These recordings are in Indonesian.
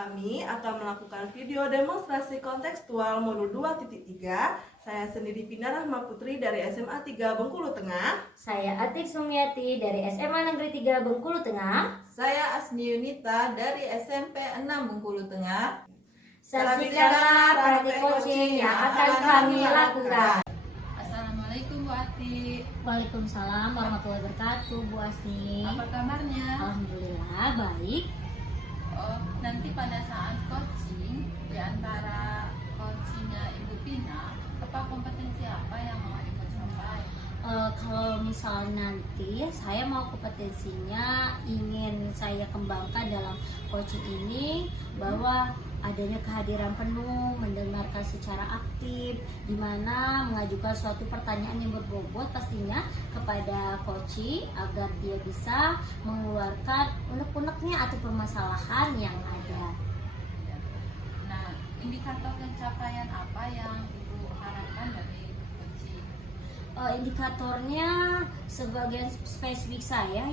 Kami akan melakukan video demonstrasi kontekstual modul 2.3. Saya sendiri Vina Rahma Putri dari SMA 3 Bengkulu Tengah. Saya Atik Sumiati dari SMA Negeri 3 Bengkulu Tengah. Saya Asni Yunita dari SMP 6 Bengkulu Tengah. Saksikanlah praktik coaching yang akan kami lakukan. Assalamualaikum Bu Ati. Waalaikumsalam warahmatullahi wabarakatuh, Bu Asni. Apa kabarnya? Alhamdulillah baik. Nanti pada saat coaching, di antara coachingnya Ibu Pina, apa kompetensi apa yang mau Ibu capai? Kalau misal nanti saya mau kompetensinya ingin saya kembangkan dalam coaching ini bahwa adanya kehadiran penuh, mendengarkan secara aktif, di mana mengajukan suatu pertanyaan yang berbobot pastinya kepada coach agar dia bisa mengeluarkan unek-uneknya atau permasalahan yang ada. Nah, indikator pencapaian apa yang Ibu harapkan dari coaching? Indikatornya sebagian spesifik saya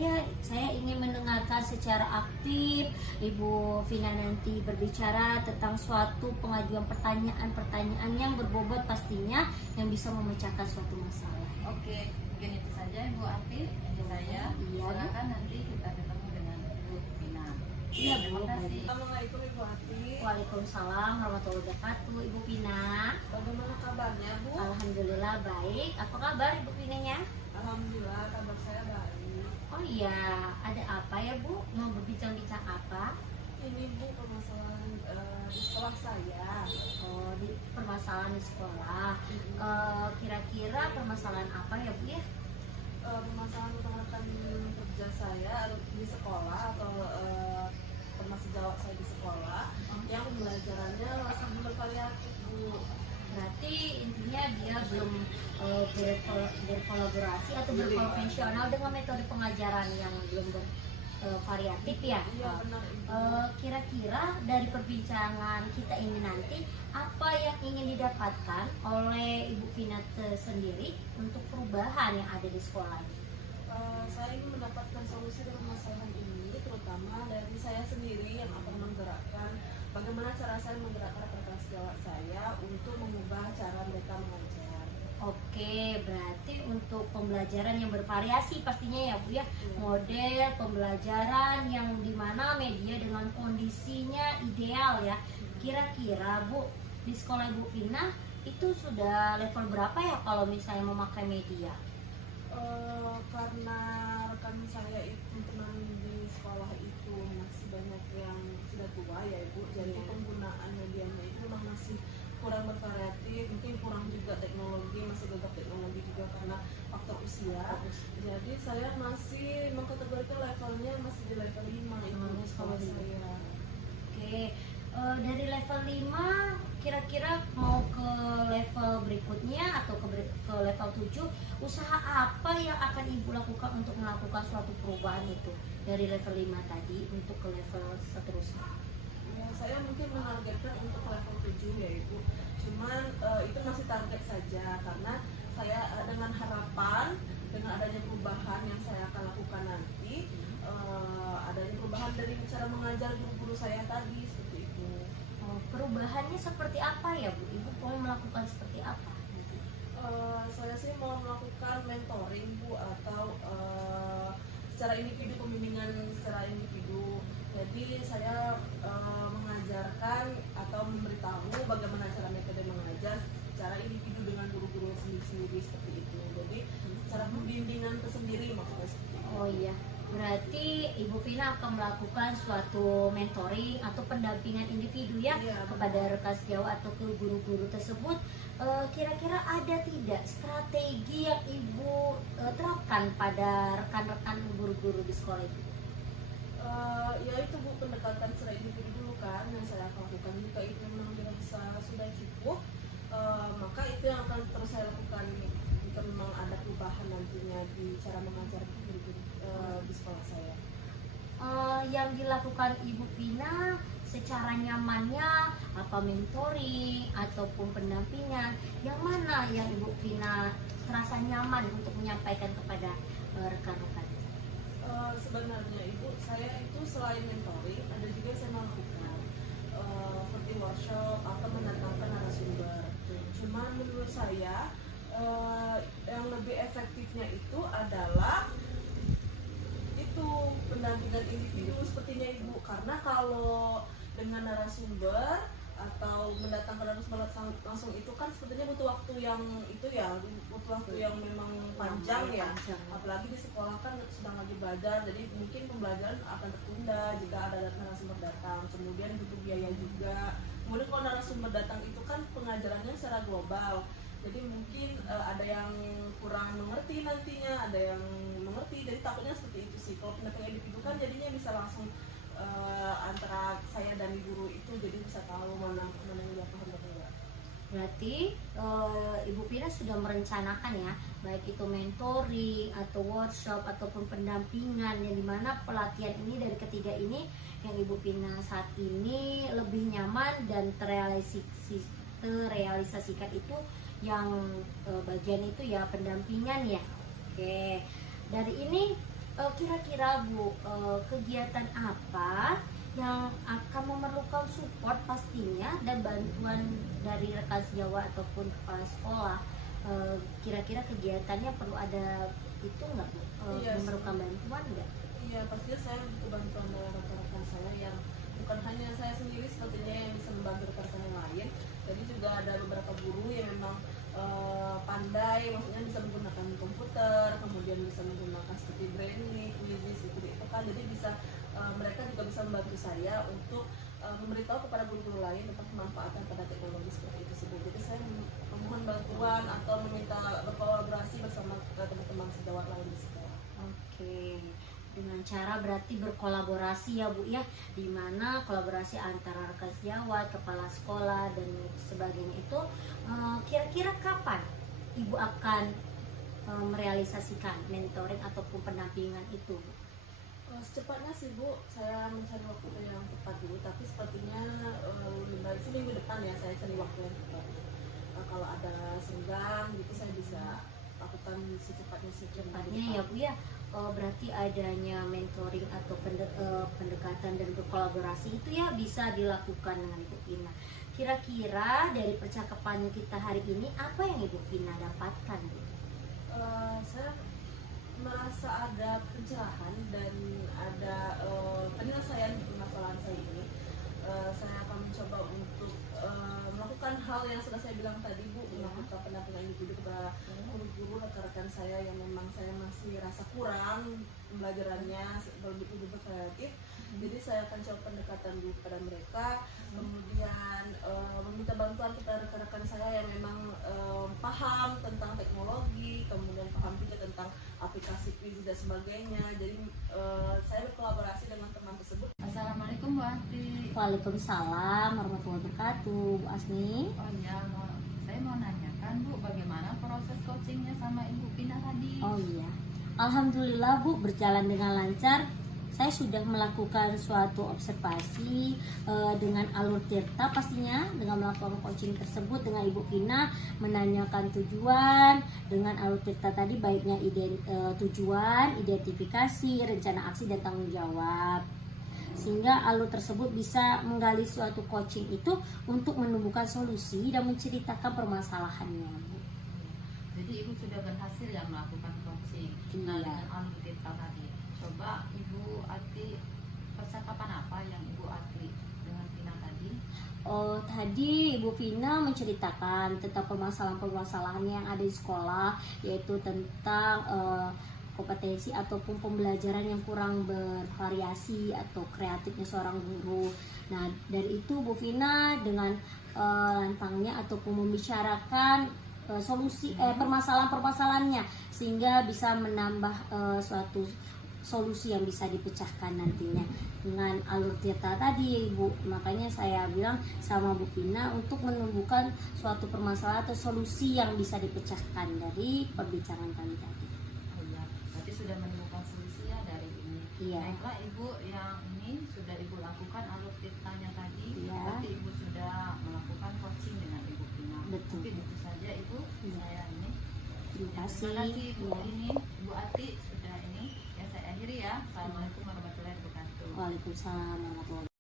ingin mendengarkan secara aktif Ibu Vina nanti berbicara tentang suatu pengajuan pertanyaan yang berbobot pastinya yang bisa memecahkan suatu masalah. Oke, mungkin itu saja Ibu Ati dari saya. Iya. Silakan nanti kita ketemu dengan Ibu Pina. Iya, Terima Bu. kasih. Assalamualaikum Ibu Ati. Waalaikumsalam warahmatullahi wabarakatuh, Ibu Pina. Bagaimana kabarnya Bu? Alhamdulillah baik. Apa kabar Ibu Pinanya? Alhamdulillah kabar saya baik. Oh iya, ada apa ya Bu? Mau berbincang-bincang apa? Ini Bu permasalahan di sekolah saya. Oh, di permasalahan di sekolah. Kira-kira permasalahan apa ya Bu ya? Permasalahan tentang rekan kerja saya di sekolah atau teman sejawat saya di sekolah yang pembelajarannya sangat bervariatif Bu. Berarti intinya dia belum berkolaborasi atau berkonvensional dengan metode pengajaran yang belum variatif ya. Iya benar Ibu. Kira-kira dari perbincangan kita ini nanti apa yang ingin didapatkan oleh Ibu Vina sendiri untuk perubahan yang ada di sekolah ini? Saya ingin mendapatkan solusi dari permasalahan ini, terutama dari saya sendiri yang akan menggerakkan bagaimana cara saya menggerakkan rekan sejawat saya untuk mengubah cara mereka mengajar. Oke, berarti untuk pembelajaran yang bervariasi pastinya ya Bu ya. Model pembelajaran yang dimana media dengan kondisinya ideal ya. Kira-kira Bu, di sekolah Ibu Vina itu sudah level berapa ya kalau misalnya memakai media? Karena rekan saya itu teman di sekolah itu masih banyak yang sudah tua ya Ibu, jadi penggunaan medianya itu memang masih kurang bervariatif, mungkin kurang juga teknologi, masih gegap teknologi juga karena faktor usia. Jadi saya masih mengkategorikan levelnya masih di level 5 itu sekolah saya. Oke, dari level 5 kira-kira mau ke level berikutnya atau ke level 7, usaha apa yang akan Ibu lakukan untuk melakukan suatu perubahan itu dari level 5 tadi untuk ke level seterusnya? Ya, saya mungkin menargetkan untuk level 7 ya Ibu. Cuman itu masih target saja karena saya dengan harapan dengan adanya perubahan yang saya akan lakukan nanti, adanya perubahan dari cara mengajar guru-guru saya tadi seperti itu. Perubahannya seperti apa ya Bu? Ibu mau melakukan seperti apa? Saya sih mau melakukan mentoring Bu atau secara individu, pembimbingan secara individu. Jadi saya mengajarkan atau memberitahu bagaimana cara metode mengajar secara individu dengan guru-guru sendiri-sendiri seperti itu. Jadi cara pembimbingan tersendiri maksudnya seperti itu. Oh iya, berarti Ibu Vina akan melakukan suatu mentoring atau pendampingan individu ya, Iya, kepada rekan sejawat atau ke guru-guru tersebut. Kira-kira ada tidak strategi yang Ibu terapkan pada rekan-rekan guru-guru di sekolah itu? Ya itu Bu, pendekatan secara individu dulu kan yang saya akan lakukan. Jika itu memang dirasa sudah cukup, maka itu yang akan terus saya lakukan jika memang ada perubahan nantinya di cara mengajar guru-guru di sekolah saya. Yang dilakukan Ibu Vina secara nyamannya apa mentoring ataupun pendampingan, yang mana yang Ibu Vina terasa nyaman untuk menyampaikan kepada rekan-rekan? Sebenarnya Ibu, saya itu selain mentoring ada juga yang saya melakukan. Cuman menurut saya yang lebih efektifnya itu adalah itu pendampingan individu sepertinya Ibu, karena kalau dengan narasumber atau mendatangkan narasumber langsung itu kan sepertinya butuh waktu yang itu ya, butuh waktu yang memang panjang ya, apalagi di sekolah kan sedang lagi belajar, jadi mungkin pembelajaran akan tertunda jika ada narasumber datang. Kemudian butuh biaya juga. Kemudian kalau narasumber datang itu kan pengajarannya secara global, jadi mungkin ada yang kurang mengerti nantinya, ada yang mengerti, jadi takutnya seperti itu sih. Kalau pendampingan individu kan jadinya bisa langsung antara saya dan guru itu, jadi bisa tahu mana yang dia paham dan enggak. Berarti Ibu Vina sudah merencanakan ya, baik itu mentoring atau workshop ataupun pendampingan, yang dimana pelatihan ini dari ketiga ini yang Ibu Vina saat ini lebih nyaman dan terrealisasikan itu yang bagian itu ya pendampingan ya. Oke, dari ini kira-kira Bu, kegiatan apa yang akan memerlukan support pastinya dan bantuan dari rekan sejawat ataupun kepala sekolah? Kira-kira kegiatannya perlu ada itu nggak Bu? Iya, Memerlukan bantuan nggak? Iya, pastinya saya butuh bantuan dari rekan-rekan saya yang bukan hanya saya sendiri sepertinya yang bisa membantu rekan-rekan yang lain. Jadi juga ada beberapa guru yang memang pandai, maksudnya bisa menggunakan komputer, kemudian bisa menggunakan seperti Brainly, Quizzes itu kan, jadi bisa mereka juga bisa membantu saya untuk memberitahu kepada guru-guru lain tentang pemanfaatan pada teknologi seperti itu sebut. Jadi saya memohon bantuan atau meminta berkolaborasi bersama teman-teman sejawat lain di sekolah. Oke, dengan cara berarti berkolaborasi ya Bu ya, dimana kolaborasi antara rekan sejawat, kepala sekolah dan sebagainya itu kira-kira kapan Ibu akan merealisasikan mentoring ataupun pendampingan itu? Secepatnya sih Bu, saya mencari waktu yang tepat dulu, tapi sepertinya seminggu depan ya saya cari waktu yang tepat. Kalau ada senggang gitu saya bisa lakukan secepatnya Ya Bu ya. Berarti adanya mentoring atau pendekatan dan berkolaborasi itu ya bisa dilakukan dengan Ibu Vina. Kira-kira dari percakapan kita hari ini apa yang Ibu Vina dapatkan Bu? Saya merasa ada pencerahan dan ada penyelesaian permasalahan saya ini. Saya akan mencoba untuk melakukan hal yang sudah saya bilang tadi Bu, melakukan pendampingan individu kepada guru-guru rekan-rekan saya yang memang saya masih rasa kurang pembelajarannya, lebih berkreatif. Jadi saya akan coba pendekatan dulu kepada mereka, kemudian meminta bantuan kepada rekan-rekan saya yang memang paham tentang teknologi, kemudian paham juga tentang aplikasi quiz dan sebagainya. Jadi saya berkolaborasi dengan teman tersebut. Assalamualaikum Bu Ati. Waalaikumsalam warahmatullahi wabarakatuh, Bu Asni. Oh iya, saya mau nanyakan Bu, bagaimana proses coachingnya sama Ibu Vina tadi? Oh iya, alhamdulillah Bu, berjalan dengan lancar. Saya sudah melakukan suatu observasi dengan alur Tirta pastinya, dengan melakukan coaching tersebut dengan Ibu Vina, menanyakan tujuan dengan alur Tirta tadi, baiknya tujuan, identifikasi, rencana aksi dan tanggung jawab, sehingga alur tersebut bisa menggali suatu coaching itu untuk menumbuhkan solusi dan menceritakan permasalahannya Bu. Jadi Ibu sudah berhasil ya melakukan coaching Iya. dengan alur Tirta tadi. Coba Ibu Ati, percakapan apa yang Ibu Ati dengan Vina tadi? Tadi Ibu Vina menceritakan tentang permasalahan-permasalahan yang ada di sekolah, yaitu tentang kompetensi ataupun pembelajaran yang kurang bervariasi atau kreatifnya seorang guru. Nah, dari itu Bu Vina dengan lantangnya ataupun membicarakan solusi permasalahan-permasalahannya, sehingga bisa menambah suatu solusi yang bisa dipecahkan nantinya dengan alur Tirta tadi Ibu. Makanya saya bilang sama Bu Vina untuk menumbuhkan suatu permasalahan atau solusi yang bisa dipecahkan dari perbincangan kami tadi. Oh iya, berarti sudah menemukan solusi ya dari ini. Iya. Baiklah Ibu, yang ini sudah Ibu lakukan alur Tirtanya tadi. Iya. Berarti Ibu sudah melakukan coaching dengan Ibu Vina. Betul. Mungkin itu saja Ibu. Iya. Saya ini. Terima kasih. Terima kasih Bu Iya. ini, Bu Ati sudah ini. Ya saya akhiri ya. Assalamualaikum warahmatullahi wabarakatuh. Waalaikumsalam warahmatullahi wabarakatuh.